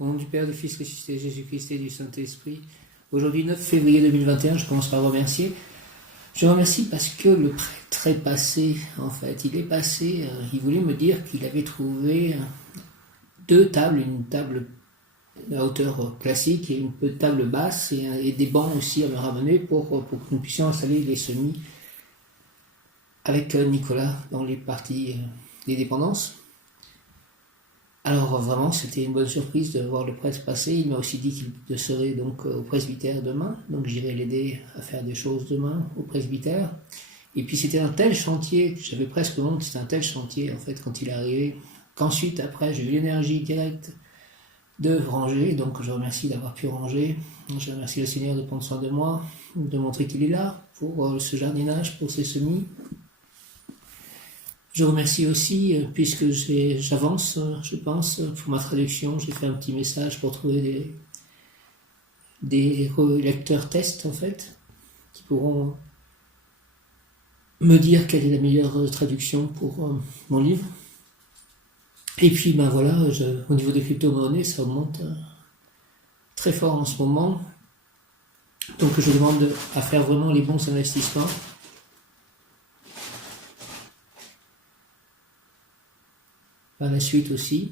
Au nom du Père, du Fils ressuscité, Jésus-Christ et du Saint-Esprit. Aujourd'hui, 9 février 2021, je commence par remercier. Je remercie parce que le prêtre est passé, en fait. Il est passé, il voulait me dire qu'il avait trouvé deux tables, une table à hauteur classique et une table basse et des bancs aussi à me ramener pour que nous puissions installer les semis avec Nicolas dans les parties des dépendances. Alors vraiment, c'était une bonne surprise de voir le prêtre passer. Il m'a aussi dit qu'il serait donc au presbytère demain, donc j'irai l'aider à faire des choses demain au presbytère. Et puis c'était un tel chantier, j'avais presque honte, c'était un tel chantier en fait quand il est arrivé, qu'ensuite après j'ai eu l'énergie directe de ranger, donc je remercie d'avoir pu ranger. Je remercie le Seigneur de prendre soin de moi, de montrer qu'il est là pour ce jardinage, pour ces semis. Je remercie aussi, puisque j'avance, je pense, pour ma traduction, j'ai fait un petit message pour trouver des lecteurs tests, en fait, qui pourront me dire quelle est la meilleure traduction pour mon livre. Et puis, ben voilà, au niveau des crypto-monnaies, ça augmente très fort en ce moment. Donc, je demande à faire vraiment les bons investissements. Par la suite aussi,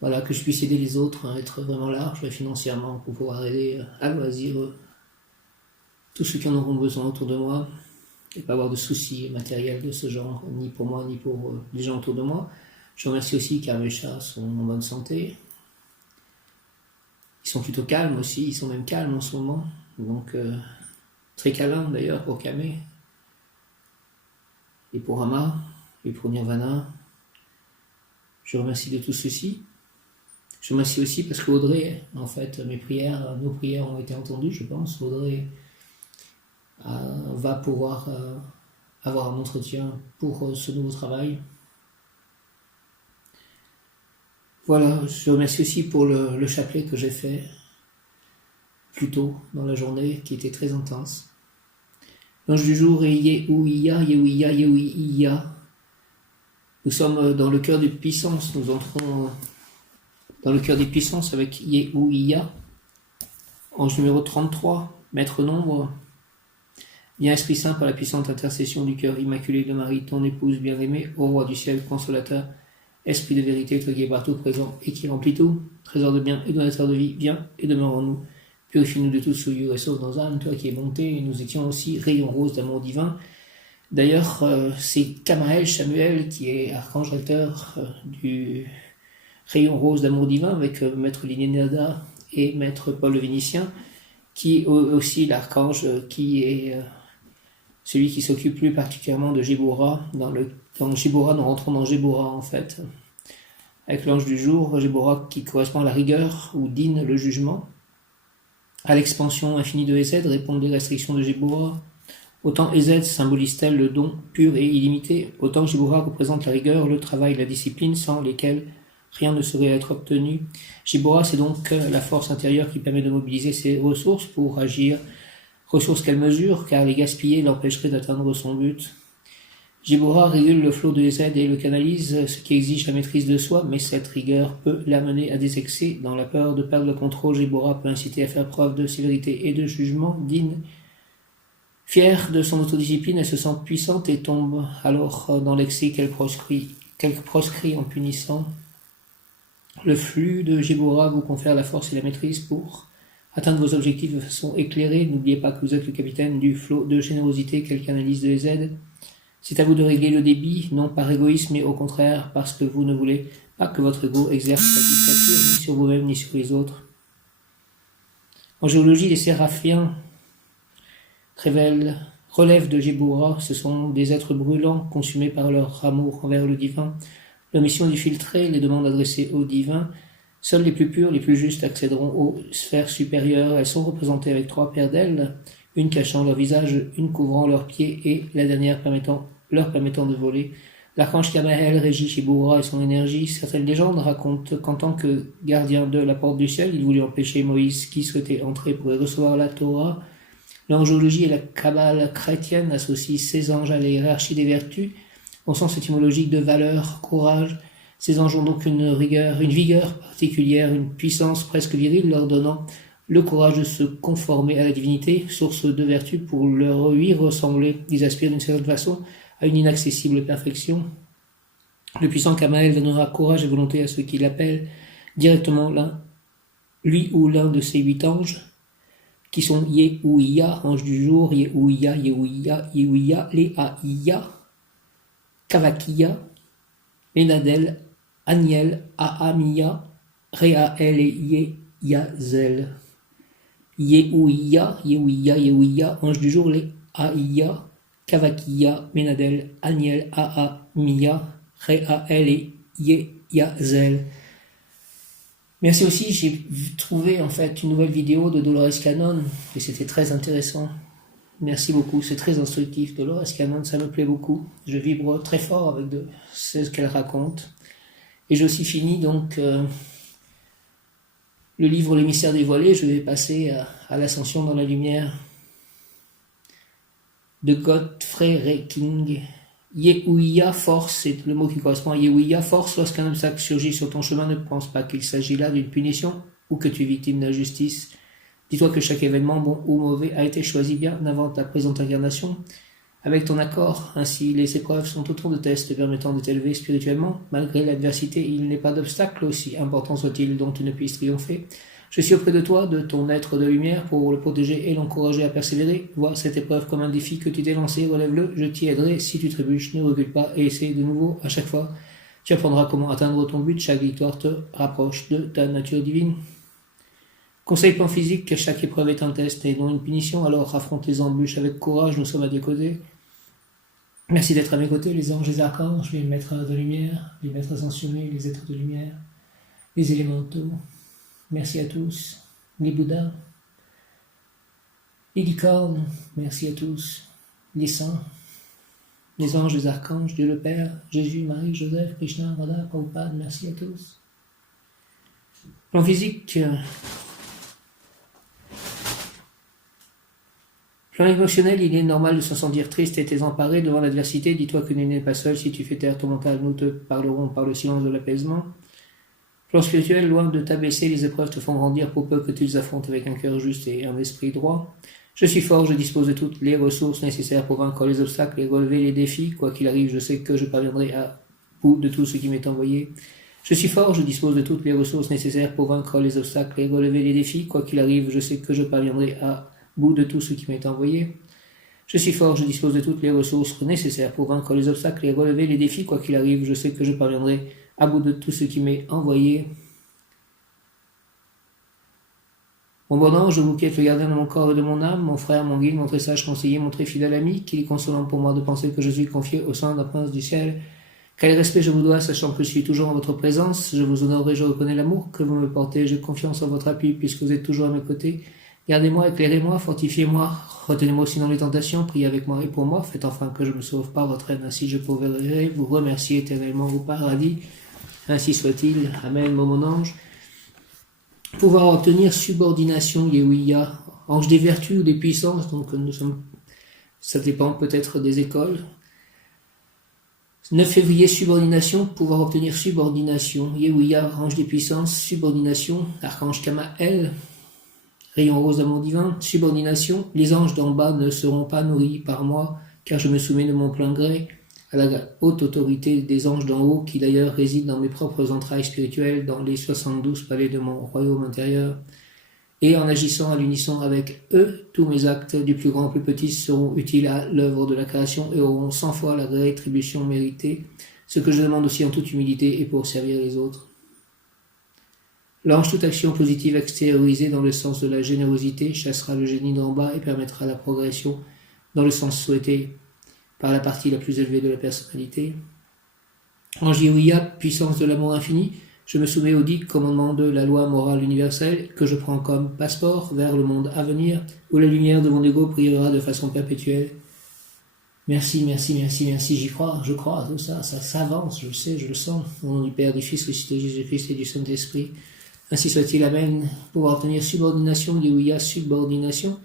voilà, que je puisse aider les autres à être vraiment large financièrement pour pouvoir aider à loisir tous ceux qui en auront besoin autour de moi et pas avoir de soucis matériels de ce genre, ni pour moi ni pour les gens autour de moi. Je remercie aussi car mes chats sont en bonne santé. Ils sont plutôt calmes aussi, ils sont même calmes en ce moment, donc très câlins d'ailleurs pour Kamé et pour Rama et pour Nirvana. Je remercie de tout ceci. Je remercie aussi parce qu'Audrey, en fait, nos prières ont été entendues, je pense. Audrey va pouvoir avoir un entretien pour ce nouveau travail. Voilà, je remercie aussi pour le chapelet que j'ai fait plus tôt dans la journée, qui était très intense. L'ange du jour est Yehuia, Yehuia, Yehuia. Nous sommes dans le cœur des puissances, nous entrons dans le cœur des puissances avec Yehuia, ange numéro 33, maître nombre. Viens Esprit Saint par la puissante intercession du cœur immaculé de Marie, ton épouse bien-aimée, ô roi du ciel, consolateur, esprit de vérité, toi qui es partout présent et qui remplit tout, trésor de bien et donateur de vie, viens et demeure en nous. Purifie-nous de toute souillure et sauve nos âmes, toi qui es bonté, et nous étions aussi rayon rose d'amour divin. D'ailleurs, c'est Kamael Samuel qui est archange recteur du rayon rose d'amour divin avec maître Linénada et maître Paul le Vénitien, qui est aussi l'archange qui est celui qui s'occupe plus particulièrement de Gébora. Dans Gébora, nous rentrons dans Gébora en fait, avec l'ange du jour, Gébora qui correspond à la rigueur ou Din le jugement, à l'expansion infinie de Ezed répondent les restrictions de Gébora. Autant Ezed symbolise-t-elle le don pur et illimité, autant Gébora représente la rigueur, le travail, la discipline, sans lesquels rien ne saurait être obtenu. Gébora, c'est donc la force intérieure qui permet de mobiliser ses ressources pour agir, ressources qu'elle mesure, car les gaspiller l'empêcherait d'atteindre son but. Gébora régule le flot de Ezed et le canalise, ce qui exige la maîtrise de soi, mais cette rigueur peut l'amener à des excès. Dans la peur de perdre le contrôle, Gébora peut inciter à faire preuve de sévérité et de jugement digne. Fière de son autodiscipline, elle se sent puissante et tombe alors dans l'excès qu'elle proscrit en punissant. Le flux de Gébora vous confère la force et la maîtrise pour atteindre vos objectifs de façon éclairée. N'oubliez pas que vous êtes le capitaine du flot de générosité qu'elle canalise de Ezed. C'est à vous de régler le débit, non par égoïsme, mais au contraire parce que vous ne voulez pas que votre ego exerce sa dictature ni sur vous-même ni sur les autres. En géologie, les séraphiens relèvent de Gébora, ce sont des êtres brûlants, consumés par leur amour envers le divin. Leur mission est de filtrer les demandes adressées au divin. Seuls les plus purs, les plus justes accéderont aux sphères supérieures. Elles sont représentées avec 3 paires d'ailes, une cachant leur visage, une couvrant leurs pieds et la dernière leur permettant de voler. L'archange Kamael régit Gébora et son énergie. Certaines légendes racontent qu'en tant que gardien de la porte du ciel, il voulut empêcher Moïse qui souhaitait entrer pour y recevoir la Torah. L'angiologie et la Kabbale chrétienne associent ces anges à la hiérarchie des vertus, au sens étymologique de valeur, courage. Ces anges ont donc une vigueur particulière, une puissance presque virile, leur donnant le courage de se conformer à la divinité, source de vertu pour lui ressembler. Ils aspirent d'une certaine façon à une inaccessible perfection. Le puissant Kamael donnera courage et volonté à ceux qui l'appellent directement lui ou l'un de ses 8 anges, qui sont Yehuïa, ange du jour, Yehuïa, Léaïa, Kavakia, Menadel, Aniel, Ahamia, Réaël et Yeyazel. Yehuïa, ange du jour, Léaïa, Kavakia, Menadel, Aniel, Ahamia, Réaël et Yeyazel. Merci aussi, j'ai trouvé en fait une nouvelle vidéo de Dolores Cannon et c'était très intéressant. Merci beaucoup, c'est très instructif. Dolores Cannon, ça me plaît beaucoup. Je vibre très fort avec ce qu'elle raconte. Et j'ai aussi fini donc le livre Les mystères dévoilés. Je vais passer à l'ascension dans la lumière de Godfrey Reiking. Yehuïa, force, c'est le mot qui correspond à Yehuïa, force. Lorsqu'un obstacle surgit sur ton chemin, ne pense pas qu'il s'agit là d'une punition ou que tu es victime d'injustice. Dis-toi que chaque événement, bon ou mauvais, a été choisi bien avant ta présente incarnation, avec ton accord. Ainsi, les épreuves sont autant de tests permettant de t'élever spirituellement. Malgré l'adversité, il n'est pas d'obstacle, aussi important soit-il, dont tu ne puisses triompher. Je suis auprès de toi, de ton être de lumière, pour le protéger et l'encourager à persévérer. Vois cette épreuve comme un défi que tu t'es lancé, relève-le, je t'y aiderai. Si tu trébuches, ne recule pas et essaie de nouveau à chaque fois. Tu apprendras comment atteindre ton but, chaque victoire te rapproche de ta nature divine. Conseil plan physique, chaque épreuve est un test et non une punition, alors affronte les embûches avec courage, nous sommes à tes côtés. Merci d'être à mes côtés, les anges, les archanges, les maîtres de lumière, les maîtres ascensionnés, les êtres de lumière, les élémentaux. Merci à tous, les Bouddhas, les licornes, merci à tous, les saints, les anges, les archanges, Dieu le Père, Jésus, Marie, Joseph, Krishna, Radha, Prabhupada, merci à tous. Plan physique, plan émotionnel, il est normal de se sentir triste et désemparé devant l'adversité. Dis-toi que tu n'es pas seul, si tu fais taire ton mental, nous te parlerons par le silence de l'apaisement. Plan spirituel, loin de t'abaisser, les épreuves te font grandir pour peu que tu les affrontes avec un cœur juste et un esprit droit. Je suis fort, je dispose de toutes les ressources nécessaires pour vaincre les obstacles et relever les défis. Quoi qu'il arrive, je sais que je parviendrai à bout de tout ce qui m'est envoyé. Je suis fort, je dispose de toutes les ressources nécessaires pour vaincre les obstacles et relever les défis. Quoi qu'il arrive, je sais que je parviendrai à bout de tout ce qui m'est envoyé. Je suis fort, je dispose de toutes les ressources nécessaires pour vaincre les obstacles et relever les défis. Quoi qu'il arrive, je sais que je parviendrai à bout de tout ce qui m'est envoyé. Mon bon ange, vous qui êtes le gardien de mon corps et de mon âme, mon frère, mon guide, mon très sage conseiller, mon très fidèle ami, qu'il est consolant pour moi de penser que je suis confié au sein d'un prince du ciel. Quel respect je vous dois, sachant que je suis toujours en votre présence. Je vous honore et je reconnais l'amour que vous me portez. J'ai confiance en votre appui puisque vous êtes toujours à mes côtés. Gardez-moi, éclairez-moi, fortifiez-moi, retenez-moi aussi dans les tentations, priez avec moi et pour moi, faites enfin que je me sauve par votre aide, ainsi je pourrai vous remercier éternellement au paradis. Ainsi soit-il. Amen, mon ange. Pouvoir obtenir subordination, Yehuïa, ange des vertus ou des puissances, donc ça dépend peut-être des écoles. 9 février, subordination, pouvoir obtenir subordination, Yehuïa, ange des puissances, subordination, archange Kamael, rayon rose d'amour divin, subordination, les anges d'en bas ne seront pas nourris par moi, car je me soumets de mon plein gré à la haute autorité des anges d'en haut, qui d'ailleurs résident dans mes propres entrailles spirituelles, dans les 72 palais de mon royaume intérieur. Et en agissant à l'unisson avec eux, tous mes actes, du plus grand au plus petit, seront utiles à l'œuvre de la création et auront 100 fois la rétribution méritée, ce que je demande aussi en toute humilité et pour servir les autres. L'ange, toute action positive extériorisée dans le sens de la générosité, chassera le génie d'en bas et permettra la progression dans le sens souhaité par la partie la plus élevée de la personnalité. Ange Yehuïa, puissance de l'amour infini, je me soumets aux 10 commandements de la loi morale universelle que je prends comme passeport vers le monde à venir, où la lumière de mon ego brillera de façon perpétuelle. Merci, j'y crois, je crois, tout ça s'avance, je sais, je le sens, au nom du Père, du Fils, ressuscité Jésus-Christ et du Saint-Esprit. Ainsi soit-il, amen. Pouvoir obtenir subordination, Yehuïa, subordination.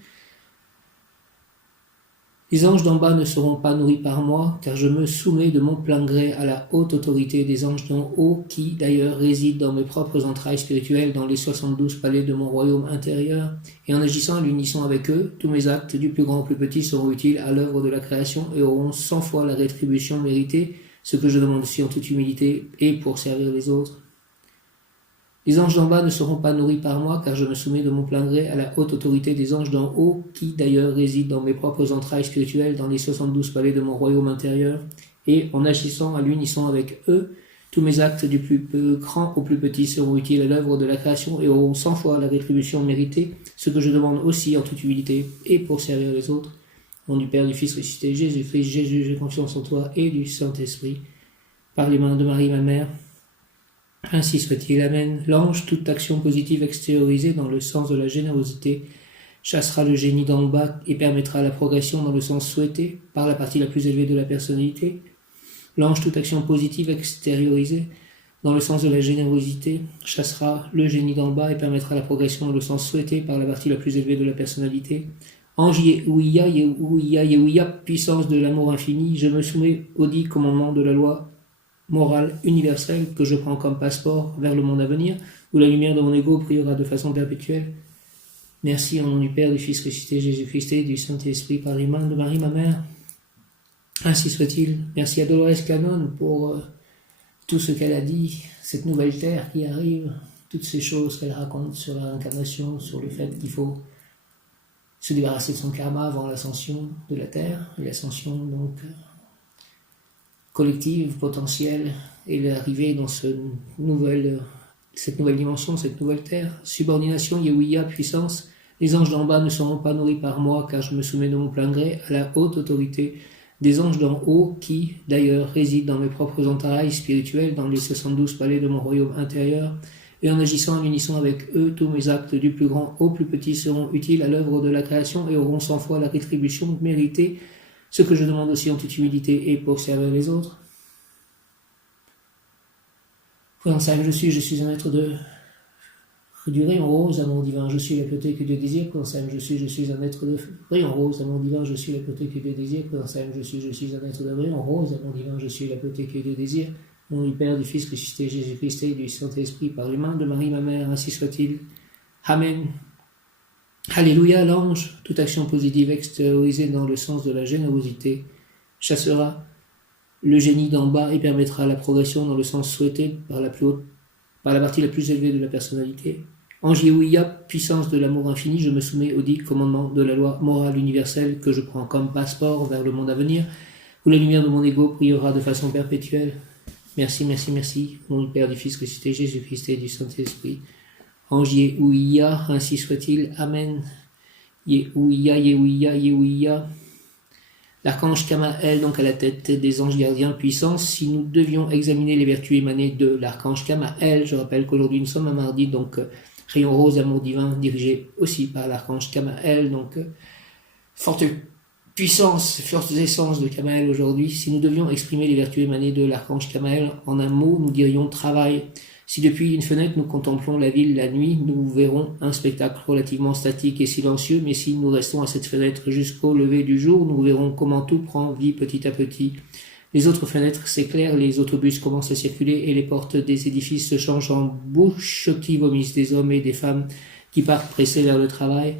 Les anges d'en bas ne seront pas nourris par moi, car je me soumets de mon plein gré à la haute autorité des anges d'en haut, qui, d'ailleurs, résident dans mes propres entrailles spirituelles, dans les 72 palais de mon royaume intérieur, et en agissant à l'unisson avec eux, tous mes actes, du plus grand au plus petit, seront utiles à l'œuvre de la création et auront 100 fois la rétribution méritée, ce que je demande aussi en toute humilité, et pour servir les autres. Les anges d'en bas ne seront pas nourris par moi, car je me soumets de mon plein gré à la haute autorité des anges d'en haut, qui d'ailleurs résident dans mes propres entrailles spirituelles, dans les 72 palais de mon royaume intérieur, et en agissant à l'unisson avec eux, tous mes actes du plus grand au plus petit seront utiles à l'œuvre de la création et auront 100 fois la rétribution méritée, ce que je demande aussi en toute humilité, et pour servir les autres. Au nom du Père, du Fils ressuscité, Jésus-Christ, Jésus, j'ai confiance en toi, et du Saint-Esprit, par les mains de Marie, ma mère. Ainsi soit-il, Amen. L'ange, toute action positive extériorisée dans le sens de la générosité, chassera le génie d'en bas et permettra la progression dans le sens souhaité par la partie la plus élevée de la personnalité. L'ange, toute action positive extériorisée dans le sens de la générosité, chassera le génie d'en bas et permettra la progression dans le sens souhaité par la partie la plus élevée de la personnalité. Ange Yehuia, Yehuia, Yehuia, puissance de l'amour infini, je me soumets aux 10 commandements de la loi morale universelle que je prends comme passeport vers le monde à venir, où la lumière de mon ego brillera de façon perpétuelle. Merci au nom du Père, du Fils ressuscité, Jésus-Christ et du Saint-Esprit, par les mains de Marie, ma mère. Ainsi soit-il. Merci à Dolores Cannon pour tout ce qu'elle a dit, cette nouvelle terre qui arrive, toutes ces choses qu'elle raconte sur la réincarnation, sur le fait qu'il faut se débarrasser de son karma avant l'ascension de la terre, et l'ascension donc collective, potentielle, et l'arrivée dans cette nouvelle dimension, cette nouvelle terre. Subordination, Yehuia, puissance. Les anges d'en bas ne seront pas nourris par moi, car je me soumets de mon plein gré à la haute autorité des anges d'en haut, qui, d'ailleurs, résident dans mes propres entrailles spirituelles, dans les 72 palais de mon royaume intérieur, et en agissant en unisson avec eux, tous mes actes du plus grand au plus petit seront utiles à l'œuvre de la création et auront 100 fois la rétribution méritée, ce que je demande aussi en toute humilité et pour servir les autres. Saint, je suis un être du rayon rose, amour divin, je suis la beauté que Dieu désire. Saint, je suis un être de rayon rose, amour divin, je suis la beauté que Dieu désire. Saint, je suis un être de rayon rose, amour divin, je suis la beauté que Dieu désire. Au nom du Père, du Fils ressuscité, Jésus-Christ et du Saint-Esprit, par les mains de Marie, ma mère, ainsi soit-il. Amen. Alléluia, l'ange, toute action positive extériorisée dans le sens de la générosité, chassera le génie d'en bas et permettra la progression dans le sens souhaité par la partie la plus élevée de la personnalité. Ange Yehuia, puissance de l'amour infini, je me soumets aux 10 commandements de la loi morale universelle que je prends comme passeport vers le monde à venir, où la lumière de mon ego brillera de façon perpétuelle. Merci, merci, merci, au nom du Père, du Fils ressuscité, Jésus-Christ et du Saint-Esprit. Ange Yehuia, ainsi soit-il. Amen. Yehuia, Yehuia, Yehuia. L'archange Kamael, donc à la tête des anges gardiens puissance. Si nous devions examiner les vertus émanées de l'archange Kamael, je rappelle qu'aujourd'hui nous sommes un mardi, donc rayon rose, amour divin, dirigé aussi par l'archange Kamael, donc forte puissance, forte essence de Kamael aujourd'hui. Si nous devions exprimer les vertus émanées de l'archange Kamael en un mot, nous dirions travail. Si depuis une fenêtre nous contemplons la ville la nuit, nous verrons un spectacle relativement statique et silencieux, mais si nous restons à cette fenêtre jusqu'au lever du jour, nous verrons comment tout prend vie petit à petit. Les autres fenêtres s'éclairent, les autobus commencent à circuler et les portes des édifices se changent en bouches qui vomissent des hommes et des femmes qui partent pressés vers le travail.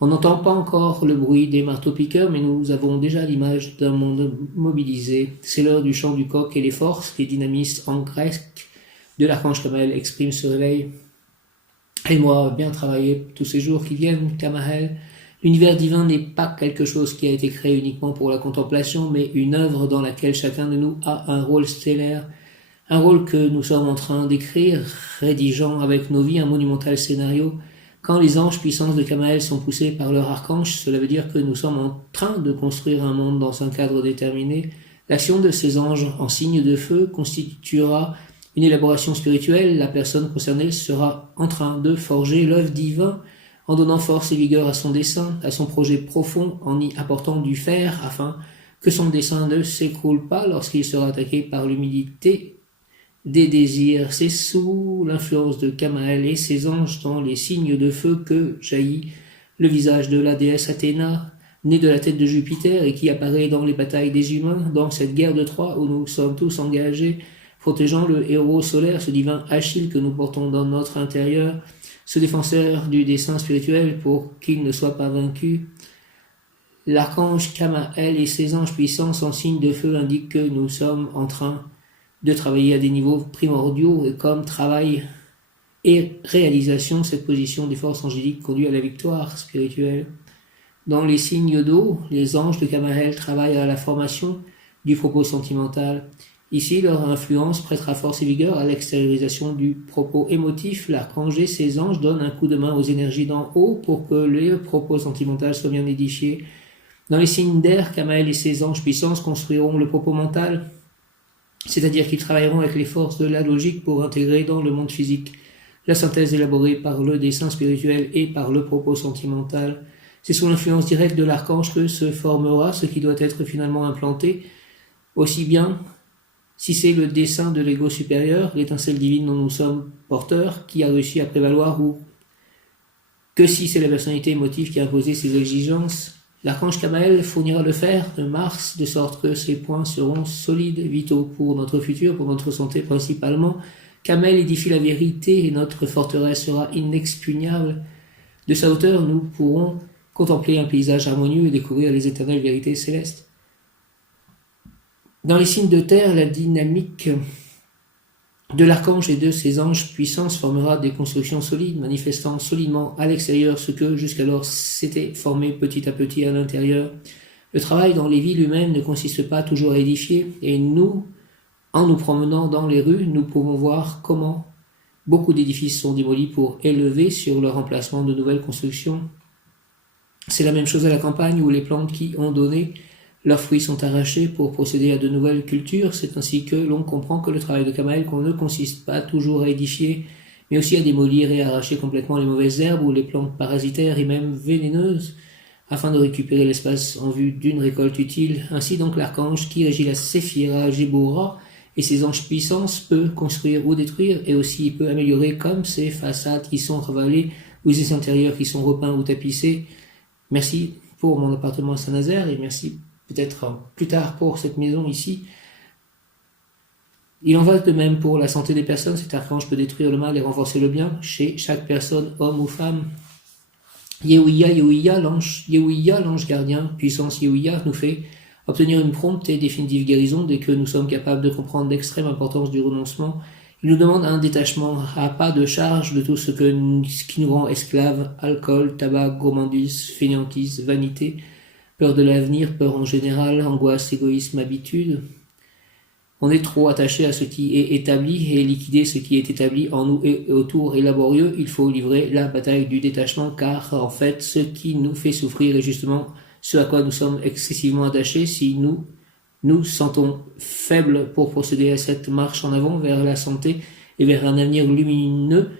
On n'entend pas encore le bruit des marteaux-piqueurs, mais nous avons déjà l'image d'un monde mobilisé. C'est l'heure du chant du coq et les forces, les dynamistes en grec de l'archange Kamael exprime ce réveil. Aide-moi bien travailler tous ces jours qui viennent, Kamael. L'univers divin n'est pas quelque chose qui a été créé uniquement pour la contemplation, mais une œuvre dans laquelle chacun de nous a un rôle stellaire, un rôle que nous sommes en train d'écrire, rédigeant avec nos vies un monumental scénario. Quand les anges puissance de Kamael sont poussés par leur archange, cela veut dire que nous sommes en train de construire un monde dans un cadre déterminé. L'action de ces anges en signe de feu constituera une élaboration spirituelle. La personne concernée sera en train de forger l'œuvre divin en donnant force et vigueur à son dessein, à son projet profond, en y apportant du fer afin que son dessein ne s'écroule pas lorsqu'il sera attaqué par l'humidité des désirs. C'est sous l'influence de Kamael et ses anges dans les signes de feu que jaillit le visage de la déesse Athéna. né de la tête de Jupiter et qui apparaît dans les batailles des humains, dans cette guerre de Troie où nous sommes tous engagés, protégeant le héros solaire, ce divin Achille que nous portons dans notre intérieur, ce défenseur du dessein spirituel pour qu'il ne soit pas vaincu. L'archange Kamael et ses anges puissants en signe de feu indiquent que nous sommes en train de travailler à des niveaux primordiaux et comme travail et réalisation, cette position des forces angéliques conduit à la victoire spirituelle. Dans les signes d'eau, les anges de Kamael travaillent à la formation du propos sentimental. Ici, leur influence prêtera force et vigueur à l'extériorisation du propos émotif. L'archange et ses anges donnent un coup de main aux énergies d'en haut pour que le propos sentimental soit bien édifié. Dans les signes d'air, Kamael et ses anges puissants construiront le propos mental, c'est-à-dire qu'ils travailleront avec les forces de la logique pour intégrer dans le monde physique la synthèse élaborée par le dessein spirituel et par le propos sentimental. C'est sous l'influence directe de l'archange que se formera ce qui doit être finalement implanté, aussi bien si c'est le dessein de l'ego supérieur, l'étincelle divine dont nous sommes porteurs, qui a réussi à prévaloir, ou que si c'est la personnalité émotive qui a imposé ses exigences. L'archange Kamael fournira le fer de Mars, de sorte que ces points seront solides, vitaux pour notre futur, pour notre santé principalement. Kamael édifie la vérité et notre forteresse sera inexpugnable. De sa hauteur, nous pourrons contempler un paysage harmonieux et découvrir les éternelles vérités célestes. Dans les signes de terre, la dynamique de l'archange et de ses anges puissance formera des constructions solides, manifestant solidement à l'extérieur ce que jusqu'alors s'était formé petit à petit à l'intérieur. Le travail dans les villes humaines ne consiste pas toujours à édifier, et nous, en nous promenant dans les rues, nous pouvons voir comment beaucoup d'édifices sont démolis pour élever sur leur emplacement de nouvelles constructions. C'est la même chose à la campagne où les plantes qui ont donné leurs fruits sont arrachés pour procéder à de nouvelles cultures. C'est ainsi que l'on comprend que le travail de Kamael ne consiste pas toujours à édifier, mais aussi à démolir et à arracher complètement les mauvaises herbes ou les plantes parasitaires et même vénéneuses, afin de récupérer l'espace en vue d'une récolte utile. Ainsi donc l'archange qui régit la Séphira Géborah et ses anges puissances peut construire ou détruire, et aussi peut améliorer comme ses façades qui sont ravalées ou ses intérieurs qui sont repeints ou tapissés. Merci pour mon appartement à Saint-Nazaire et merci peut-être plus tard pour cette maison ici. Il en va de même pour la santé des personnes. Cet archange peut détruire le mal et renforcer le bien chez chaque personne, homme ou femme. Yehuïa, l'ange gardien, puissance Yehuïa, nous fait obtenir une prompte et définitive guérison dès que nous sommes capables de comprendre l'extrême importance du renoncement. Il nous demande un détachement à pas de charge de tout ce qui nous rend esclaves: alcool, tabac, gourmandise, fainéantise, vanité, peur de l'avenir, peur en général, angoisse, égoïsme, habitude. On est trop attaché à ce qui est établi et liquider ce qui est établi en nous et autour est laborieux. Il faut livrer la bataille du détachement car en fait ce qui nous fait souffrir est justement ce à quoi nous sommes excessivement attachés. Si nous nous sentons faibles pour procéder à cette marche en avant vers la santé et vers un avenir lumineux,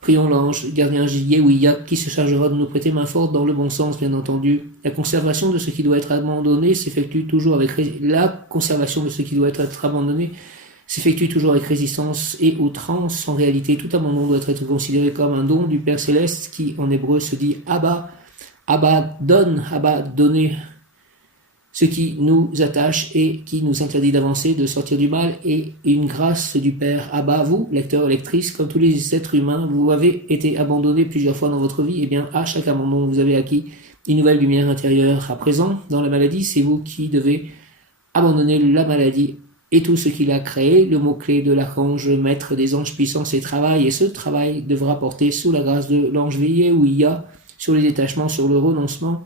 prions l'ange gardien Yehuïa qui se chargera de nous prêter main forte dans le bon sens, bien entendu. La conservation de ce qui doit être abandonné s'effectue toujours avec résistance et outrance. En réalité, tout abandon doit être considéré comme un don du Père Céleste qui, en hébreu, se dit Abba. Abba donne, Abba donner. Ce qui nous attache et qui nous interdit d'avancer, de sortir du mal, et une grâce du Père. Abba, vous, lecteurs, lectrices, comme tous les êtres humains, vous avez été abandonnés plusieurs fois dans votre vie, et bien à chaque abandon, vous avez acquis une nouvelle lumière intérieure. À présent, dans la maladie, c'est vous qui devez abandonner la maladie et tout ce qu'il a créé. Le mot-clé de l'archange, maître des anges puissants, c'est travail, et ce travail devra porter sous la grâce de l'ange Yehuïa sur les détachements, sur le renoncement.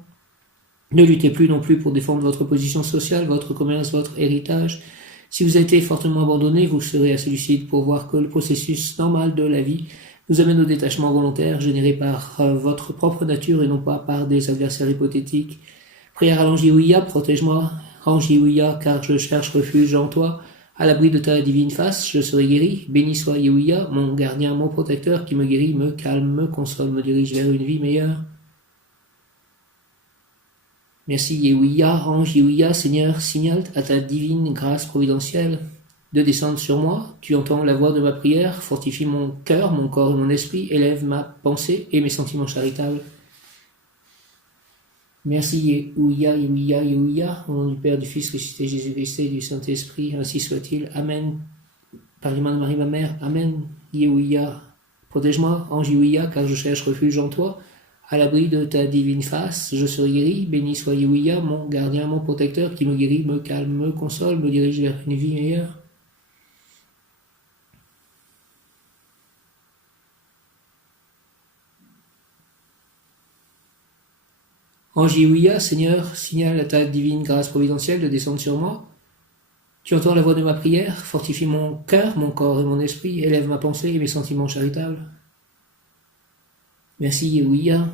Ne luttez plus non plus pour défendre votre position sociale, votre commerce, votre héritage. Si vous avez été fortement abandonné, vous serez assez lucide pour voir que le processus normal de la vie nous amène au détachement volontaire généré par votre propre nature et non pas par des adversaires hypothétiques. Prière à l'ange Yehuïa, protège-moi, ange Yehuïa, car je cherche refuge en toi. À l'abri de ta divine face, je serai guéri. Béni soit Yehuïa, mon gardien, mon protecteur, qui me guérit, me calme, me console, me dirige vers une vie meilleure. Merci Yehuïa, ange Yehuïa, Seigneur, signale à ta divine grâce providentielle de descendre sur moi. Tu entends la voix de ma prière, fortifie mon cœur, mon corps et mon esprit, élève ma pensée et mes sentiments charitables. Merci, Yehuya, Yehuya, Yehuya, au nom du Père, du Fils, ressuscité Jésus-Christ et du Saint-Esprit, ainsi soit-il. Amen. Par les mains de Marie, ma mère, Amen. Yehuya, protège-moi, ange Yehuya, car je cherche refuge en toi. À l'abri de ta divine face, je serai guéri. Béni soit Yehuya, mon gardien, mon protecteur, qui me guérit, me calme, me console, me dirige vers une vie meilleure. Ange Yehuya, Seigneur, signale à ta divine grâce providentielle de descendre sur moi. Tu entends la voix de ma prière, fortifie mon cœur, mon corps et mon esprit, élève ma pensée et mes sentiments charitables. Merci Yehuya.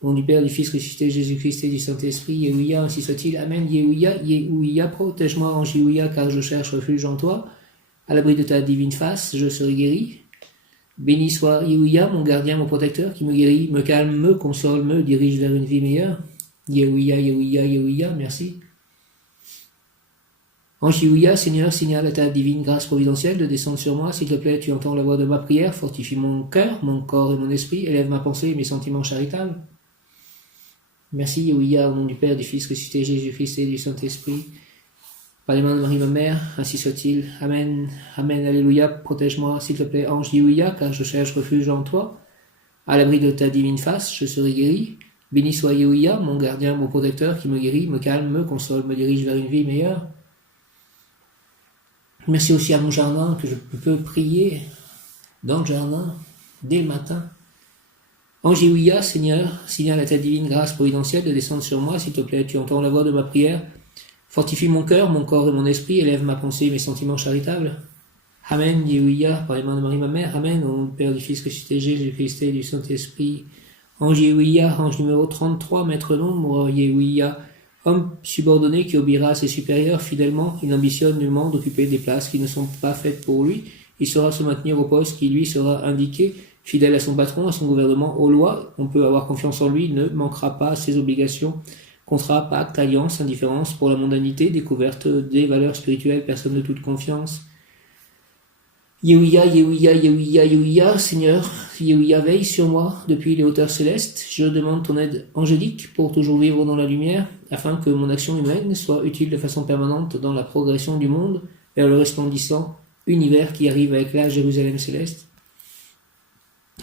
Au nom du Père, du Fils ressuscité, Jésus-Christ et du Saint-Esprit, Yehuya, ainsi soit-il. Amen. Yehuya, Yehuya, protège-moi, ange Yehuya, car je cherche refuge en toi. À l'abri de ta divine face, je serai guéri. Béni soit Yehuya, mon gardien, mon protecteur, qui me guérit, me calme, me console, me dirige vers une vie meilleure. Yehuya, Yehuya, Yehuya, merci. Ange Yehuya, Seigneur, signale à ta divine grâce providentielle de descendre sur moi. S'il te plaît, tu entends la voix de ma prière, fortifie mon cœur, mon corps et mon esprit, élève ma pensée et mes sentiments charitables. Merci Yehuya, au nom du Père, du Fils ressuscité, Jésus-Christ et du Saint-Esprit. Par les mains de Marie, ma mère, ainsi soit-il. Amen, Amen, Alléluia, protège-moi, s'il te plaît, ange Yehuya, car je cherche refuge en toi. À l'abri de ta divine face, je serai guéri. Béni soit Yehuya, mon gardien, mon protecteur, qui me guérit, me calme, me console, me dirige vers une vie meilleure. Merci aussi à mon jardin, que je peux prier dans le jardin, dès le matin. Ange Yehuya, Seigneur, signale à ta divine grâce providentielle de descendre sur moi, s'il te plaît, tu entends la voix de ma prière. Fortifie mon cœur, mon corps et mon esprit, élève ma pensée et mes sentiments charitables. Amen, Yehuya, par les mains de Marie, ma mère, Amen, au nom du Père, du Fils ressuscité, Jésus-Christ et du Saint-Esprit. Ange Yehuya, ange numéro 33, maître nombre, Yehuya, homme subordonné qui obéira à ses supérieurs fidèlement, il n'ambitionne nullement d'occuper des places qui ne sont pas faites pour lui, il saura se maintenir au poste qui lui sera indiqué, fidèle à son patron, à son gouvernement, aux lois, on peut avoir confiance en lui, il ne manquera pas à ses obligations. Contrat, pacte, alliance, indifférence pour la mondanité, découverte des valeurs spirituelles, personne de toute confiance. Yehuya, Yehuya, Yehuya, Yehuya, Seigneur, Yehuya, veille sur moi depuis les hauteurs célestes. Je demande ton aide angélique pour toujours vivre dans la lumière, afin que mon action humaine soit utile de façon permanente dans la progression du monde vers le resplendissant univers qui arrive avec la Jérusalem céleste.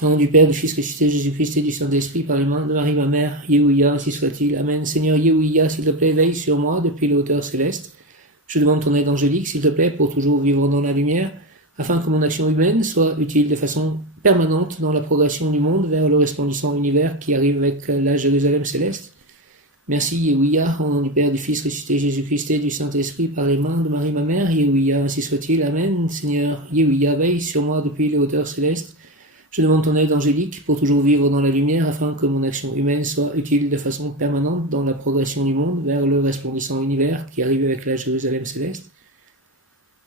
Au nom du Père, du Fils ressuscité, Jésus-Christ et du Saint-Esprit, par les mains de Marie, ma mère, Yehuya, ainsi soit-il. Amen. Seigneur Yehuya, s'il te plaît, veille sur moi depuis les hauteurs célestes. Je demande ton aide angélique, s'il te plaît, pour toujours vivre dans la lumière, afin que mon action humaine soit utile de façon permanente dans la progression du monde vers le resplendissant univers qui arrive avec la Jérusalem céleste. Merci Yehuya, au nom du Père, du Fils ressuscité, Jésus-Christ et du Saint-Esprit, par les mains de Marie, ma mère, Yehuya, ainsi soit-il. Amen. Seigneur Yehuya, veille sur moi depuis les hauteurs célestes. Je demande ton aide angélique pour toujours vivre dans la lumière afin que mon action humaine soit utile de façon permanente dans la progression du monde vers le resplendissant univers qui arrive avec la Jérusalem céleste.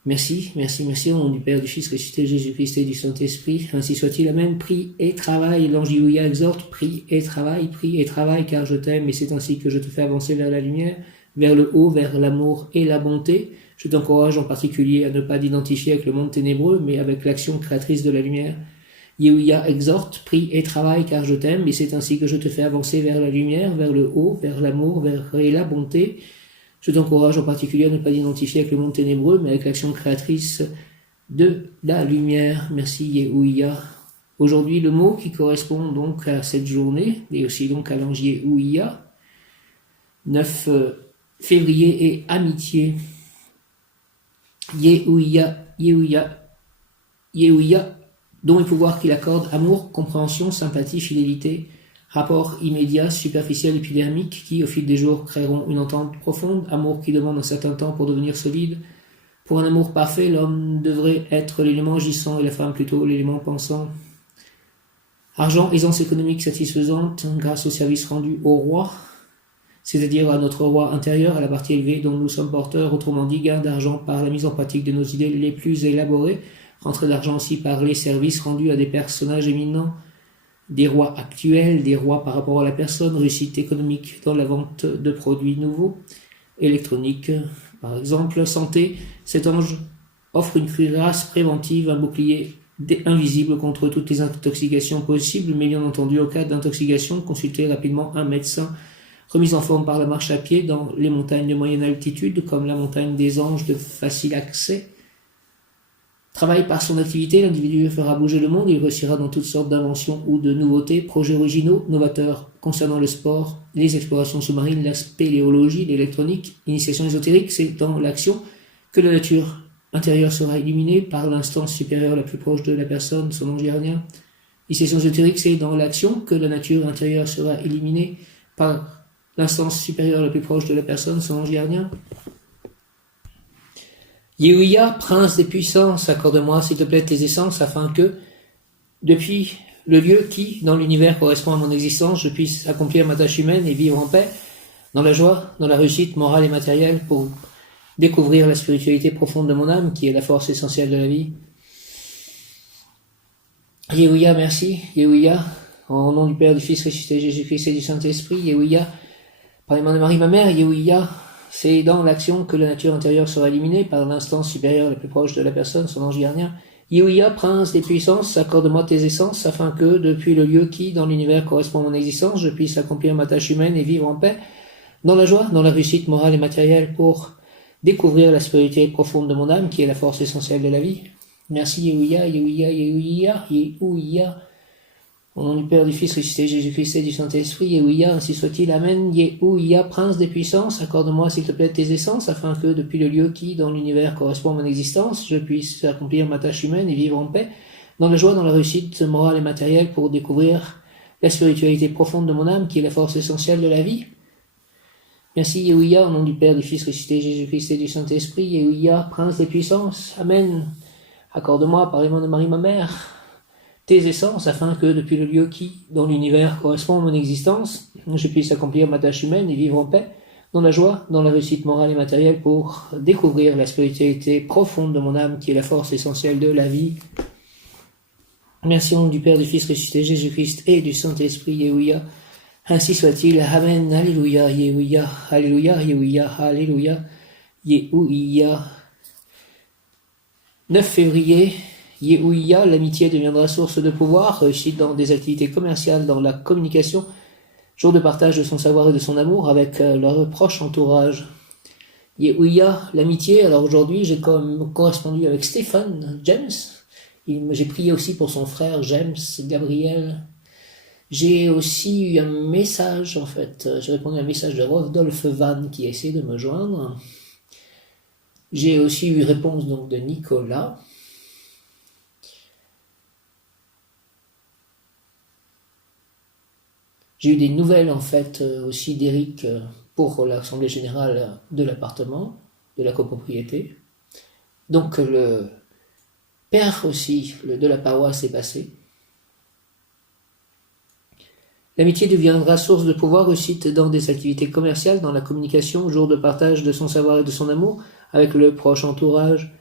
Merci, merci, merci, au nom du Père, du Fils ressuscité, Jésus-Christ et du Saint-Esprit. Ainsi soit-il, Amen. Prie et travaille. L'ange Yehuya exhorte, prie et travaille, car je t'aime et c'est ainsi que je te fais avancer vers la lumière, vers le haut, vers l'amour et la bonté. Je t'encourage en particulier à ne pas t'identifier avec le monde ténébreux, mais avec l'action créatrice de la lumière. Yehuya exhorte, prie et travaille car je t'aime et c'est ainsi que je te fais avancer vers la lumière, vers le haut, vers l'amour, et la bonté. Je t'encourage en particulier à ne pas t'identifier avec le monde ténébreux, mais avec l'action créatrice de la lumière. Merci Yehuya. Aujourd'hui, le mot qui correspond donc à cette journée, et aussi donc à l'ange Yehuya, 9 février et amitié. Yehuya, Yehuya, Yehuya, dont le pouvoir qu'il accorde, amour, compréhension, sympathie, fidélité, rapport immédiat, superficiel, épidermique, qui, au fil des jours, créeront une entente profonde, amour qui demande un certain temps pour devenir solide. Pour un amour parfait, l'homme devrait être l'élément agissant et la femme plutôt l'élément pensant. Argent, aisance économique satisfaisante grâce au service rendu au roi, c'est-à-dire à notre roi intérieur, à la partie élevée dont nous sommes porteurs, autrement dit gain d'argent par la mise en pratique de nos idées les plus élaborées, rentrée d'argent aussi par les services rendus à des personnages éminents, des rois actuels, des rois par rapport à la personne, réussite économique dans la vente de produits nouveaux, électroniques, par exemple, santé, cet ange offre une cuirasse préventive, un bouclier invisible contre toutes les intoxications possibles, mais bien entendu, au cas d'intoxication, consultez rapidement un médecin. remise en forme par la marche à pied dans les montagnes de moyenne altitude, comme la montagne des Anges de facile accès. Travaille par son activité, l'individu fera bouger le monde, il réussira dans toutes sortes d'inventions ou de nouveautés, projets originaux, novateurs concernant le sport, les explorations sous-marines, la spéléologie, l'électronique, l'initiation ésotérique, c'est dans l'action que la nature intérieure sera illuminée par l'instance supérieure la plus proche de la personne, son ange gardien. L'initiation ésotérique, c'est dans l'action que la nature intérieure sera illuminée par l'instance supérieure la plus proche de la personne, son ange gardien. Yehuya, prince des puissances, accorde-moi s'il te plaît tes essences afin que, depuis le lieu qui, dans l'univers, correspond à mon existence, je puisse accomplir ma tâche humaine et vivre en paix, dans la joie, dans la réussite morale et matérielle, pour découvrir la spiritualité profonde de mon âme, qui est la force essentielle de la vie. Yehuya, merci. Yehuya, au nom du Père, du Fils ressuscité, Jésus-Christ et du Saint-Esprit. Yehuya, par les mains de Marie, ma mère. Yehuya, c'est dans l'action que la nature intérieure sera éliminée par l'instance supérieure la plus proche de la personne, son ange gardien. Yehuya, prince des puissances, accorde-moi tes essences, afin que, depuis le lieu qui, dans l'univers, correspond à mon existence, je puisse accomplir ma tâche humaine et vivre en paix, dans la joie, dans la réussite morale et matérielle, pour découvrir la spiritualité profonde de mon âme, qui est la force essentielle de la vie. Merci Yehuya, Yehuya, Yehuya, Yehuya. Au nom du Père, du Fils ressuscité, Jésus-Christ et du Saint-Esprit, Yehuya, ainsi soit-il, Amen. Yehuya, prince des puissances, accorde-moi s'il te plaît tes essences, afin que, depuis le lieu qui, dans l'univers, correspond à mon existence, je puisse accomplir ma tâche humaine et vivre en paix, dans la joie, dans la réussite morale et matérielle, pour découvrir la spiritualité profonde de mon âme, qui est la force essentielle de la vie. Merci Yehuya, au nom du Père, du Fils ressuscité, Jésus-Christ et du Saint-Esprit, Yehuya, prince des puissances, Amen. Accorde-moi, par les mains de Marie, ma mère, tes essences, afin que, depuis le lieu qui, dans l'univers, correspond à mon existence, je puisse accomplir ma tâche humaine et vivre en paix, dans la joie, dans la réussite morale et matérielle, pour découvrir la spiritualité profonde de mon âme, qui est la force essentielle de la vie. Merci au nom du Père, du Fils ressuscité, Jésus-Christ et du Saint-Esprit, Yehuya. Ainsi soit-il. Amen. Alléluia. Yehuya. Alléluia. Yehuya. Alléluia. Yehuya. 9 février. Yehuya, l'amitié deviendra source de pouvoir, réussite dans des activités commerciales, dans la communication, jour de partage de son savoir et de son amour avec leur proche entourage. Yehuya, l'amitié, alors aujourd'hui j'ai correspondu avec Stéphane James, j'ai prié aussi pour son frère James Gabriel. J'ai aussi eu un message, en fait, j'ai répondu à un message de Rodolphe Van qui a essayé de me joindre. J'ai aussi eu réponse donc de Nicolas. J'ai eu des nouvelles en fait aussi d'Éric pour l'Assemblée Générale de l'appartement, de la copropriété. Donc le père aussi de la paroisse est passé. L'amitié deviendra source de pouvoir réussite dans des activités commerciales, dans la communication, jour de partage de son savoir et de son amour avec le proche entourage.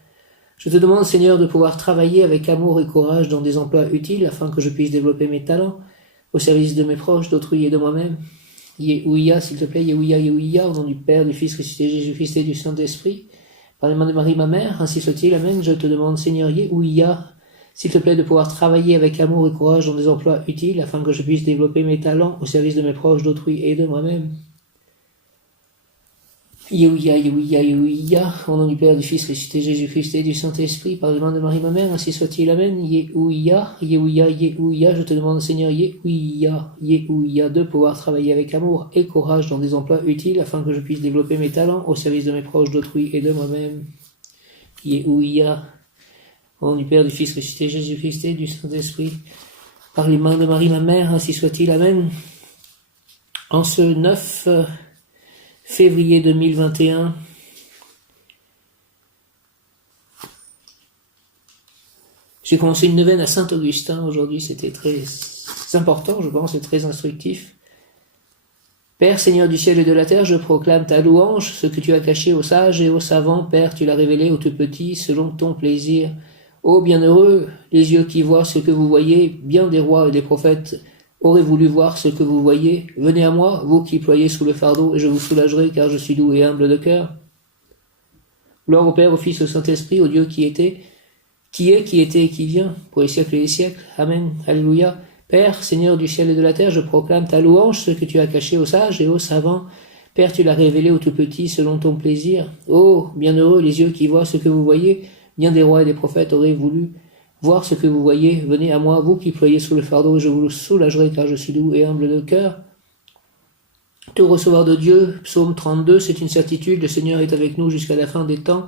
Je te demande, Seigneur, de pouvoir travailler avec amour et courage dans des emplois utiles afin que je puisse développer mes talents au service de mes proches, d'autrui et de moi-même. Yehuya, s'il te plaît, Yehuya, Yehuya, au nom du Père, du Fils ressuscité, Jésus-Christ et du Saint-Esprit, par les mains de Marie, ma mère, ainsi soit-il, Amen. Je te demande, Seigneur, Yehuya, s'il te plaît, de pouvoir travailler avec amour et courage dans des emplois utiles afin que je puisse développer mes talents au service de mes proches, d'autrui et de moi-même. Yehuya, Yehuya, Yehuya, au nom du Père, du Fils ressuscité, Jésus-Christ et du Saint-Esprit, par les mains de Marie, ma mère, ainsi soit-il, Amen. Yehuya, Yehuya, Yehuya, je te demande, Seigneur, Yehuya, Yehuya, de pouvoir travailler avec amour et courage dans des emplois utiles afin que je puisse développer mes talents au service de mes proches, d'autrui et de moi-même. Yehuya, au nom du Père, du Fils ressuscité, Jésus-Christ et du Saint-Esprit, par les mains de Marie, ma mère, ainsi soit-il, Amen. En ce 9 février 2021, j'ai commencé une neuvaine à Saint-Augustin aujourd'hui, c'était très important, je pense, et très instructif. Père, Seigneur du ciel et de la terre, je proclame ta louange, ce que tu as caché aux sages et aux savants, Père, tu l'as révélé aux tout petits, selon ton plaisir. Ô bienheureux, les yeux qui voient ce que vous voyez, bien des rois et des prophètes auraient voulu voir ce que vous voyez. Venez à moi, vous qui ployez sous le fardeau, et je vous soulagerai, car je suis doux et humble de cœur. Gloire au Père, au Fils, au Saint-Esprit, au Dieu qui était, qui est, qui était et qui vient, pour les siècles et les siècles. Amen. Alléluia. Père, Seigneur du ciel et de la terre, je proclame ta louange, ce que tu as caché aux sages et aux savants. Père, tu l'as révélé aux tout petits selon ton plaisir. Oh, bienheureux les yeux qui voient ce que vous voyez. Bien des rois et des prophètes auraient voulu voir ce que vous voyez. Venez à moi, vous qui ployez sous le fardeau, je vous soulagerai car je suis doux et humble de cœur. Tout recevoir de Dieu, psaume 32, c'est une certitude, le Seigneur est avec nous jusqu'à la fin des temps.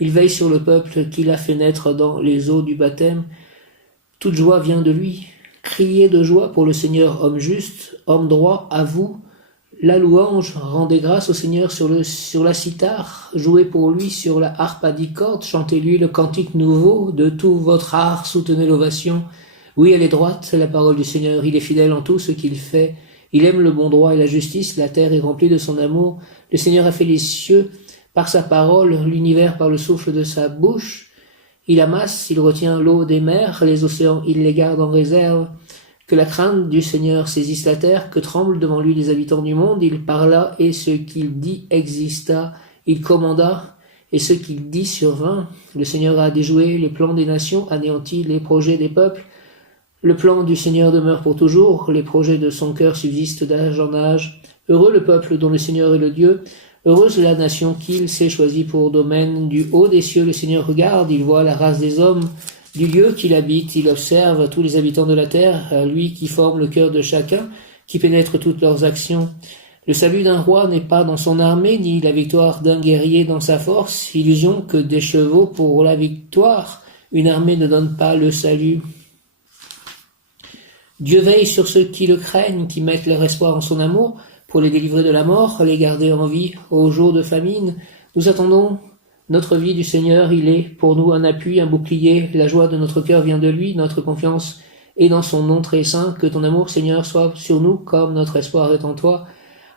Il veille sur le peuple qu'il a fait naître dans les eaux du baptême. Toute joie vient de lui. Criez de joie pour le Seigneur, homme juste, homme droit, à vous. La louange, rendez grâce au Seigneur sur la cithare, jouez pour lui sur la harpe à 10 cordes, chantez-lui le cantique nouveau, de tout votre art, soutenez l'ovation. Oui, elle est droite, c'est la parole du Seigneur, il est fidèle en tout ce qu'il fait. Il aime le bon droit et la justice, la terre est remplie de son amour. Le Seigneur a fait les cieux par sa parole, l'univers par le souffle de sa bouche. Il amasse, il retient l'eau des mers, les océans, il les garde en réserve. Que la crainte du Seigneur saisisse la terre, que tremblent devant lui les habitants du monde. Il parla, et ce qu'il dit exista. Il commanda, et ce qu'il dit survint. Le Seigneur a déjoué les plans des nations, anéanti les projets des peuples. Le plan du Seigneur demeure pour toujours, les projets de son cœur subsistent d'âge en âge. Heureux le peuple dont le Seigneur est le Dieu, heureuse la nation qu'il s'est choisie pour domaine. Du haut des cieux le Seigneur regarde, il voit la race des hommes. Du lieu qu'il habite, il observe tous les habitants de la terre, à lui qui forme le cœur de chacun, qui pénètre toutes leurs actions. Le salut d'un roi n'est pas dans son armée, ni la victoire d'un guerrier dans sa force. Illusion que des chevaux pour la victoire, une armée ne donne pas le salut. Dieu veille sur ceux qui le craignent, qui mettent leur espoir en son amour, pour les délivrer de la mort, les garder en vie au jour de famine. Nous attendons notre vie du Seigneur, il est pour nous un appui, un bouclier. La joie de notre cœur vient de lui, notre confiance est dans son nom très saint. Que ton amour, Seigneur, soit sur nous comme notre espoir est en toi.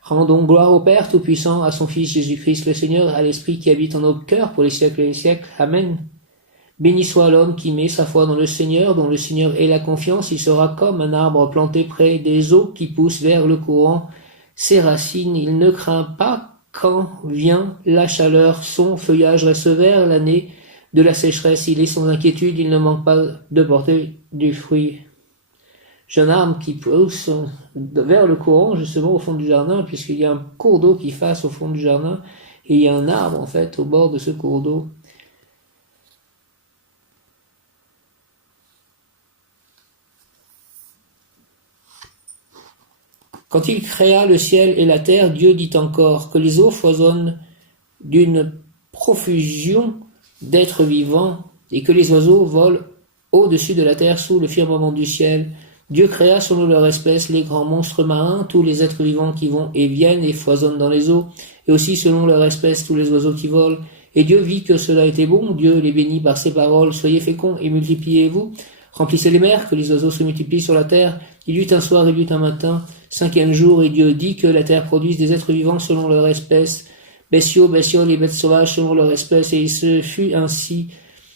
Rendons gloire au Père Tout-Puissant, à son Fils Jésus-Christ le Seigneur, à l'Esprit qui habite en nos cœurs pour les siècles et les siècles. Amen. Béni soit l'homme qui met sa foi dans le Seigneur, dont le Seigneur est la confiance. Il sera comme un arbre planté près des eaux qui pousse vers le courant. Ses racines, il ne craint pas quand vient la chaleur, son feuillage reste vert, l'année de la sécheresse, il est sans inquiétude, il ne manque pas de porter du fruit. Jeune arbre qui pousse vers le courant, justement au fond du jardin, puisqu'il y a un cours d'eau qui passe au fond du jardin, et il y a un arbre en fait au bord de ce cours d'eau. Quand il créa le ciel et la terre, Dieu dit encore que les eaux foisonnent d'une profusion d'êtres vivants et que les oiseaux volent au-dessus de la terre sous le firmament du ciel. Dieu créa selon leur espèce les grands monstres marins, tous les êtres vivants qui vont et viennent et foisonnent dans les eaux, et aussi selon leur espèce tous les oiseaux qui volent. Et Dieu vit que cela était bon, Dieu les bénit par ses paroles, soyez féconds et multipliez-vous, remplissez les mers, que les oiseaux se multiplient sur la terre. Il y eut un soir et il y eut un matin, 5e jour, et Dieu dit que la terre produise des êtres vivants selon leur espèce, bestiaux, bestioles et bêtes sauvages selon leur espèce, et il se fut ainsi.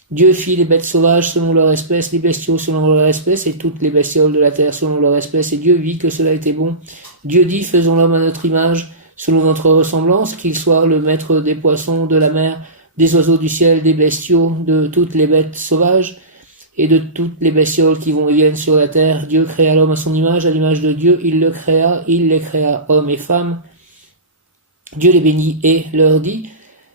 Dieu fit les bêtes sauvages selon leur espèce, les bestiaux selon leur espèce, et toutes les bestioles de la terre selon leur espèce, et Dieu vit que cela était bon. Dieu dit, faisons l'homme à notre image, selon notre ressemblance, qu'il soit le maître des poissons de la mer, des oiseaux du ciel, des bestiaux, de toutes les bêtes sauvages, et de toutes les bestioles qui vont et viennent sur la terre. Dieu créa l'homme à son image, à l'image de Dieu, il les créa, hommes et femmes. Dieu les bénit et leur dit,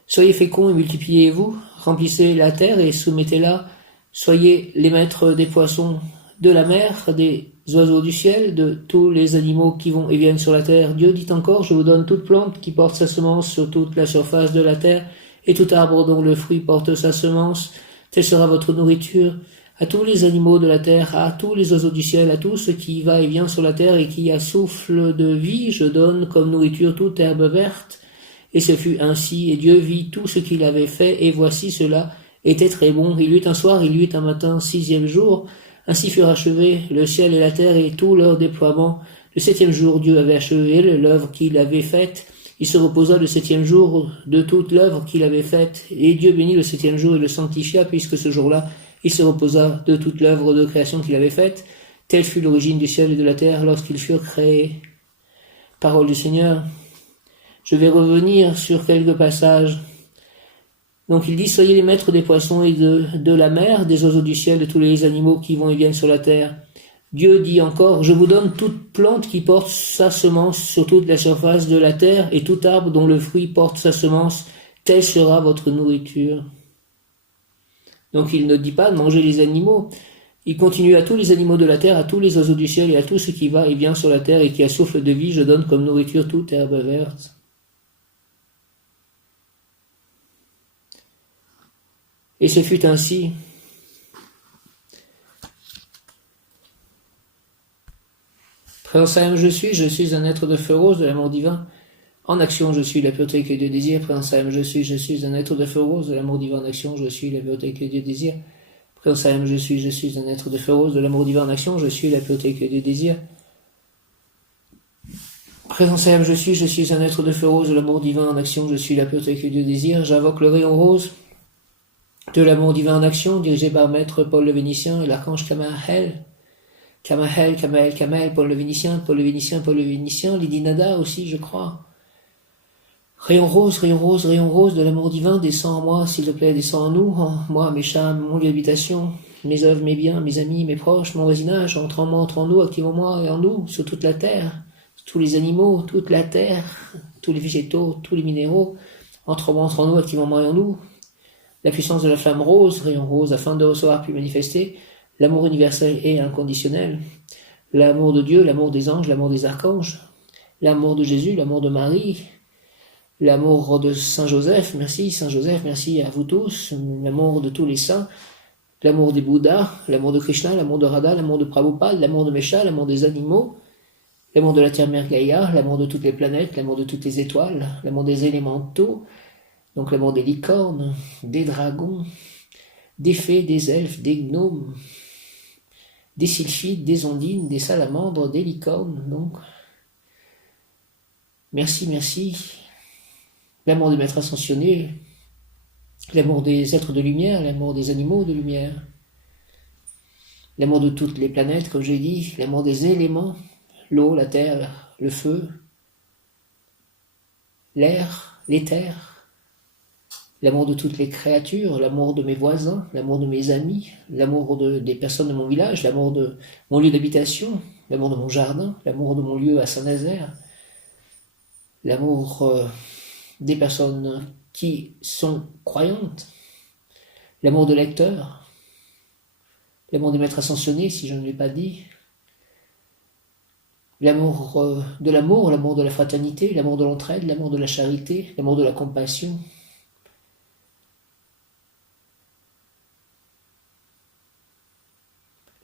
soyez féconds et multipliez-vous, remplissez la terre et soumettez-la, soyez les maîtres des poissons de la mer, des oiseaux du ciel, de tous les animaux qui vont et viennent sur la terre. Dieu dit encore, je vous donne toute plante qui porte sa semence sur toute la surface de la terre, et tout arbre dont le fruit porte sa semence, telle sera votre nourriture. À tous les animaux de la terre, à tous les oiseaux du ciel, à tout ce qui va et vient sur la terre et qui a souffle de vie, je donne comme nourriture toute herbe verte. Et ce fut ainsi, et Dieu vit tout ce qu'il avait fait, et voici cela était très bon. Il y eut un soir, il y eut un matin, 6e jour. Ainsi furent achevés le ciel et la terre et tout leur déploiement. Le 7e jour, Dieu avait achevé l'œuvre qu'il avait faite. Il se reposa le 7e jour de toute l'œuvre qu'il avait faite. Et Dieu bénit le 7e jour et le sanctifia, puisque ce jour-là, il se reposa de toute l'œuvre de création qu'il avait faite. Telle fut l'origine du ciel et de la terre lorsqu'ils furent créés. Parole du Seigneur. Je vais revenir sur quelques passages. Donc il dit, soyez les maîtres des poissons et de la mer, des oiseaux du ciel, de tous les animaux qui vont et viennent sur la terre. Dieu dit encore, je vous donne toute plante qui porte sa semence sur toute la surface de la terre et tout arbre dont le fruit porte sa semence, telle sera votre nourriture. Donc il ne dit pas de manger les animaux. Il continue à tous les animaux de la terre, à tous les oiseaux du ciel et à tout ce qui va et vient sur la terre et qui a souffle de vie, je donne comme nourriture toute herbe verte. Et ce fut ainsi. Présence à je suis un être de feu rose de l'amour divin. En action, je suis la pureté que Dieu désire. Présence à je suis un être de feu rose de l'amour divin. En action, je suis la pureté que Dieu désire. Présence à je suis un être de feu rose de l'amour divin. En action, je suis la pureté que Dieu désire. Présence à je suis un être de feu rose de l'amour divin. En action, je suis la pureté que Dieu désire. J'invoque le rayon rose de l'amour divin en action, dirigé par Maître Paul le Vénitien et l'archange Kamael. Kamael, Paul le Vénitien, Lady Nada aussi, je crois. Rayon rose de l'amour divin, descend en moi, s'il te plaît, descend en nous, en moi, mes chats, mon lieu d'habitation, mes œuvres, mes biens, mes amis, mes proches, mon voisinage, entre en nous, active en moi et en nous, sur toute la terre, tous les animaux, toute la terre, tous les végétaux, tous les minéraux, entre en nous, active en moi et en nous, la puissance de la flamme rose, rayon rose, afin de recevoir puis manifester l'amour universel et inconditionnel, l'amour de Dieu, l'amour des anges, l'amour des archanges, l'amour de Jésus, l'amour de Marie, l'amour de Saint Joseph, merci à vous tous, l'amour de tous les saints, l'amour des Bouddhas, l'amour de Krishna, l'amour de Radha, l'amour de Prabhupada, l'amour de mes chats, l'amour des animaux, l'amour de la terre-mère Gaïa, l'amour de toutes les planètes, l'amour de toutes les étoiles, l'amour des élémentaux, donc l'amour des licornes, des dragons, des fées, des elfes, des gnomes, des sylphides, des ondines, des salamandres, des licornes, donc. Merci. L'amour des maîtres ascensionnés, l'amour des êtres de lumière, l'amour des animaux de lumière, l'amour de toutes les planètes, comme j'ai dit, l'amour des éléments, l'eau, la terre, le feu, l'air, l'éther, l'amour de toutes les créatures, l'amour de mes voisins, l'amour de mes amis, l'amour des personnes de mon village, l'amour de mon lieu d'habitation, l'amour de mon jardin, l'amour de mon lieu à Saint-Nazaire, l'amour des personnes qui sont croyantes, l'amour de lecteurs, l'amour des maîtres ascensionnés, si je ne l'ai pas dit, l'amour de l'amour, l'amour de la fraternité, l'amour de l'entraide, l'amour de la charité, l'amour de la compassion,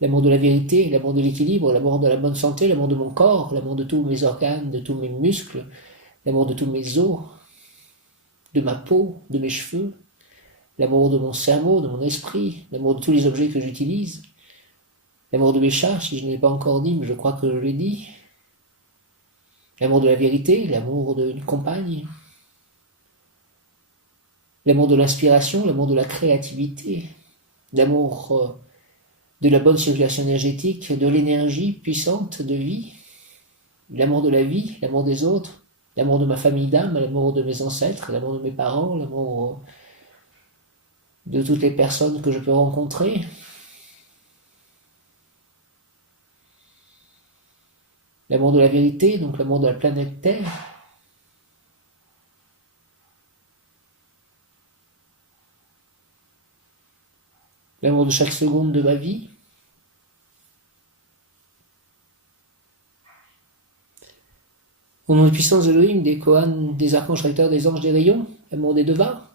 l'amour de la vérité, l'amour de l'équilibre, l'amour de la bonne santé, l'amour de mon corps, l'amour de tous mes organes, de tous mes muscles, l'amour de tous mes os, de ma peau, de mes cheveux, l'amour de mon cerveau, de mon esprit, l'amour de tous les objets que j'utilise, l'amour de mes chats, si je ne l'ai pas encore dit, mais je crois que je l'ai dit, l'amour de la vérité, l'amour d'une compagne, l'amour de l'inspiration, l'amour de la créativité, l'amour de la bonne circulation énergétique, de l'énergie puissante de vie, l'amour de la vie, l'amour des autres, l'amour de ma famille d'âme, l'amour de mes ancêtres, l'amour de mes parents, l'amour de toutes les personnes que je peux rencontrer. L'amour de la vérité, donc l'amour de la planète Terre. L'amour de chaque seconde de ma vie. Au nom de puissance de Elohim, des Kohanes, des archanges recteurs, des anges, des rayons, l'amour des devas.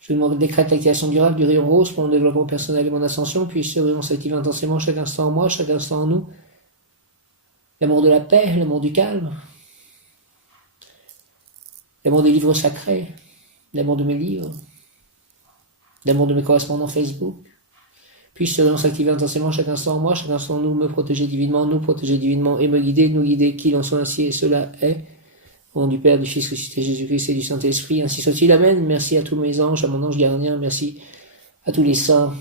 Je décrète l'activation durable du rayon rose pour mon développement personnel et mon ascension, puis ce rayon s'active intensément chaque instant en moi, chaque instant en nous. L'amour de la paix, l'amour du calme, l'amour des livres sacrés, l'amour de mes livres, l'amour de mes correspondants Facebook. Puis ce rayon s'active intensément chaque instant en moi, chaque instant en nous, me protéger divinement, nous protéger divinement et me guider, nous guider, qu'il en soit ainsi et cela est. Au nom du Père, du Fils, ressuscité Jésus-Christ et du Saint-Esprit, ainsi soit-il. Amen. Merci à tous mes anges, à mon ange gardien, merci à tous les saints,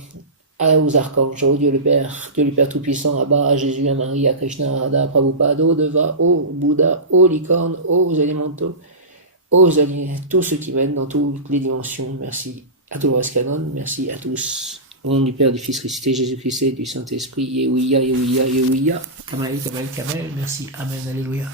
aux archanges, au Dieu le Père Tout-Puissant, Abba, à Jésus, à Marie, à Krishna, à Radha, à Prabhupada, au Deva, au Bouddha, aux licornes, aux élémentaux, aux aliens, tous ceux qui mènent dans toutes les dimensions. Merci à tout le reste canon, merci à tous. Au nom du Père, du Fils ressuscité, Jésus-Christ et du Saint-Esprit, Yehuia, Yehuia, Yehuia, Kamel, Kamel, Kamel, merci, Amen, Alléluia.